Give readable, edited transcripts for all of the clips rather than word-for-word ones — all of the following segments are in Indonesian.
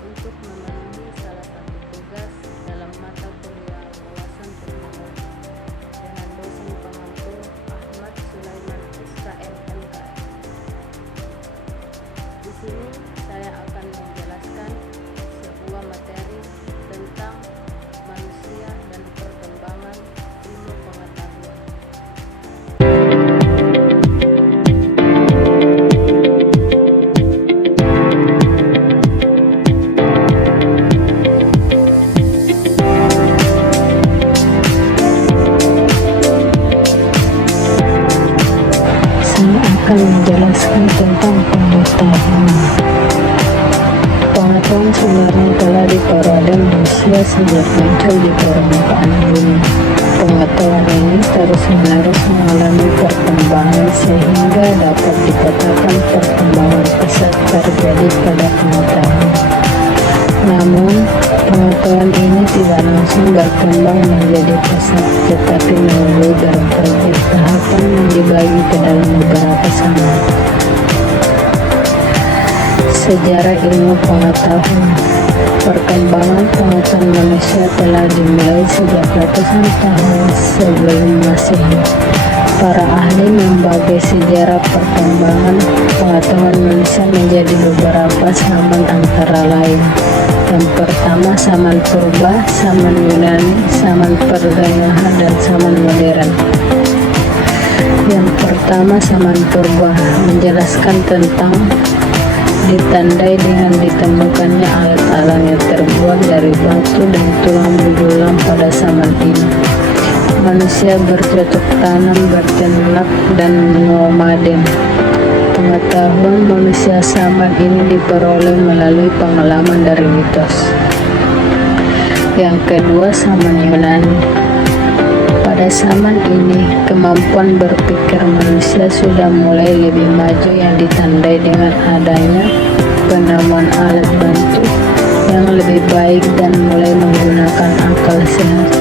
untuk memenuhi salah satu tugas dalam mata kuliah wawasan teknologi dengan dosen pengampu Ahmad Sulaiman SKM MKM. Di sini saya akan menjelaskan sebuah materi tentang manusia dan perkembangan ilmu pengetahuan. Saya akan menjelaskan tentang pengetahuan. Pengetahuan sebenarnya telah diperoleh manusia sejak muncul di permukaan bumi. Pengetahuan ini terus-menerus mengalami perkembangan sehingga dapat dikatakan perkembangan pesat terjadi pada pengetahuan. Namun, pengetahuan ini tidak langsung berkembang menjadi pesat, tetapi melalui berbagai tahapan yang dibagi ke dalam beberapa zaman. Sejarah ilmu pengetahuan. Perkembangan pengetahuan manusia telah dimulai sejak ratusan tahun sebelum Masehi. Para ahli membagi sejarah perkembangan pengetahuan manusia menjadi beberapa zaman antara lain. Yang pertama, zaman purba, zaman Yunani, zaman pertengahan, dan zaman modern. Yang pertama, zaman purba menjelaskan tentang ditandai dengan ditemukannya alat-alat yang terbuat dari batu dan tulang belulang pada zaman ini. Manusia bercocok tanam, berternak, dan nomaden. Pengetahuan manusia zaman ini diperoleh melalui pengalaman dari mitos. Yang kedua, zaman Yunani. Pada zaman ini, kemampuan berpikir manusia sudah mulai lebih maju yang ditandai dengan adanya penemuan alat bantu yang lebih baik dan mulai menggunakan akal sehat.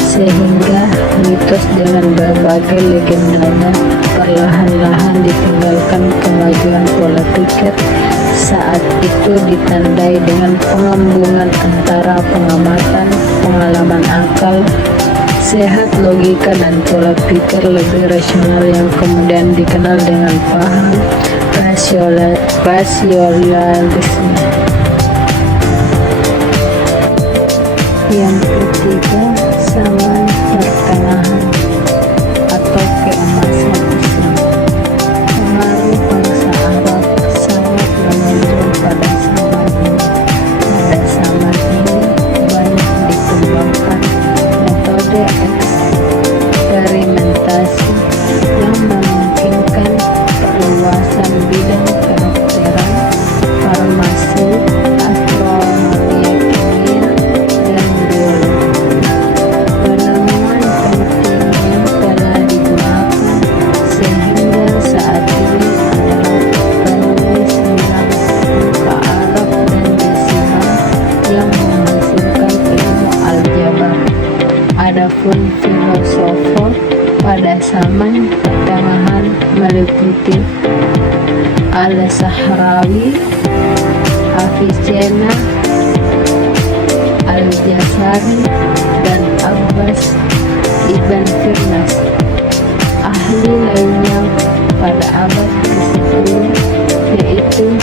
Sehingga mitos dengan berbagai legendanya perlahan-lahan ditinggalkan. Kemajuan pola pikir saat itu ditandai dengan penggabungan antara pengamatan, pengalaman akal sehat, logika, dan pola pikir lebih rasional yang kemudian dikenal dengan paham rasionalisme. Yang ketiga, zaman pertengahan atau keemasan Islam. Pengaruh bangsa Arab sangat menonjol pada zaman ini. Pada zaman ini banyak dikembangkan metode eksperimentasi yang memungkinkan perluasan bidang kedokteran, farmasi, astronomi, kimia, dan biologi. Penemuan penting yang telah digunakan sehingga saat ini adalah penulis bilang muka Arab dan desimal yang menghasilkan ilmu aljabar. Adapun filosofer pada zaman pertengahan meliputi Al-Sahrawi, Avicenna, Al-Jazari, dan Abbas Ibn Firnas. Ahli lainnya pada abad ke-10 yaitu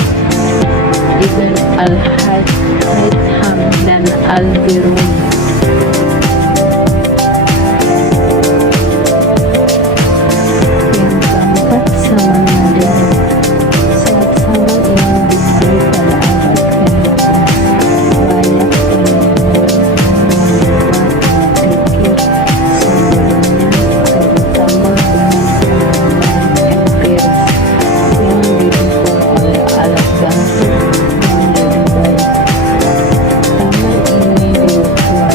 Ibn Al-Haytham dan Al-Biruni. Yang keempat, zaman modern. Saat zaman ini dimulai pada abad ke-15, banyak penemuan yang membuat berpikir sebelumnya, terutama dengan pengalaman empiris yang didukung oleh alat bantu yang lebih baik. Taman ini dibuat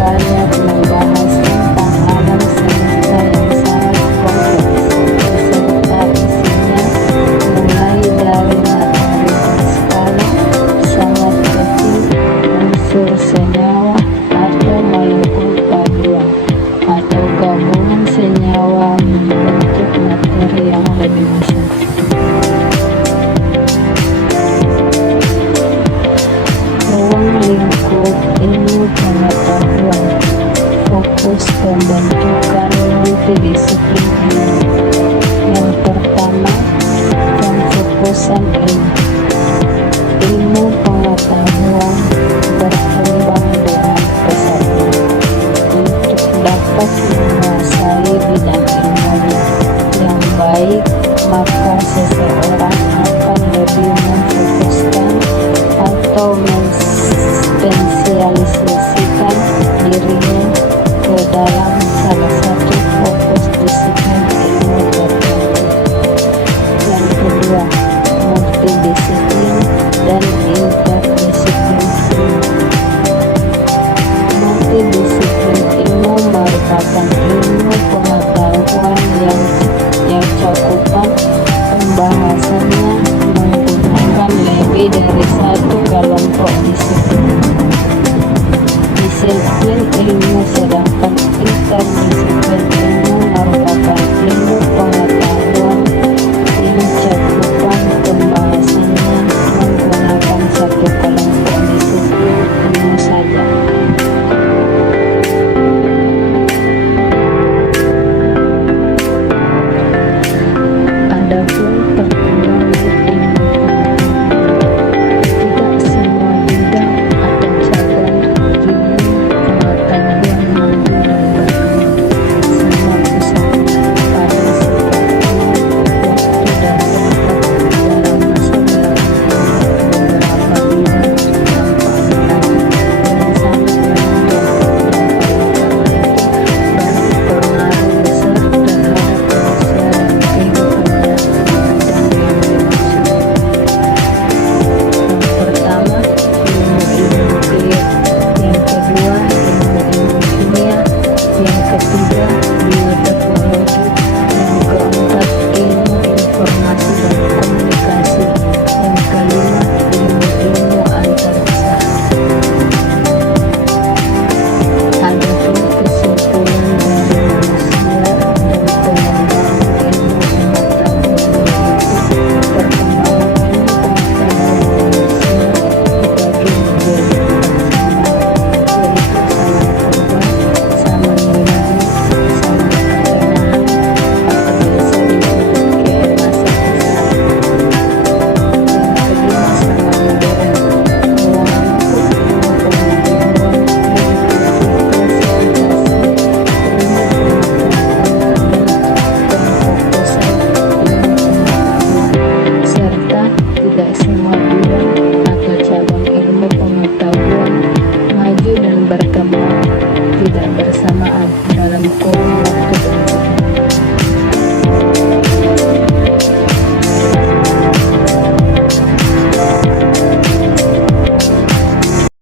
banyak membahas tentang alam semesta yang sangat kompleks beserta isinya, mulai dari materi berskala sangat kecil, unsur senyawa atau molekul paduan, atau gabungan senyawa membentuk materi yang lebih besar. Ruang lingkup ilmu pengetahuan, fokus pembentukan multidisiplin ilmu. Yang pertama, pemfokusan ilmu. Ilmu pengetahuan berkembang dengan pesat untuk dapat menguasai bidang ilmunya yang baik, maka seseorang akan lebih memfokuskan atau menspesialisasikan dirinya ke dalam salah satu fokus disiplin ilmu tertentu. Yang kedua, multidisiplin dan interdisiplin ilmu. Multidisiplin ilmu merupakan ilmu pengetahuan yang cakupan pembahasannya menggunakan lebih dari satu kelompok disiplin ilmu, sedangkan interdisiplin ilmu merupakan ilmu pengetahuan yang cakupan pembahasannya menggunakan satu kelompok disiplin ilmu saja. Adapun perkembangan ilmu pengetahuan, tidak semua bidang atau cabang ilmu pengetahuan maju dan berkembang sama pesatnya pada setiap waktu dan tempat dalam masa belakang ini. Beberapa bidang tanpa lagi yang sangat menonjol dan berpengaruh besar terhadap manusia dan kehidupannya di bidang yang dimaksud. Yang pertama, ilmu nuklir. Yang kedua, ilmu kimia. Yang ketiga, bioteknologi. Yang keempat, ilmu informasi dan komunikasi. Yang kelima, ilmu antariksa. Adapun kesimpulan dari manusia dan pengembangan ilmu pengetahuan yaitu perkembangan ilmu pengetahuan manusia dibagi menjadi 4 sama, yaitu zaman purba, zaman pertengahan atau biasa disebut keemasan Islam. Yang kelima, zaman modern. Ruang lingkup ilmu pengetahuan meliputi klasifikasi ilmu pengetahuan dan pemfokusan ilmu pengetahuan, serta tidak semua bidang atau cabang ilmu pengetahuan maju dan berkembang tidak bersamaan dalam kurun waktu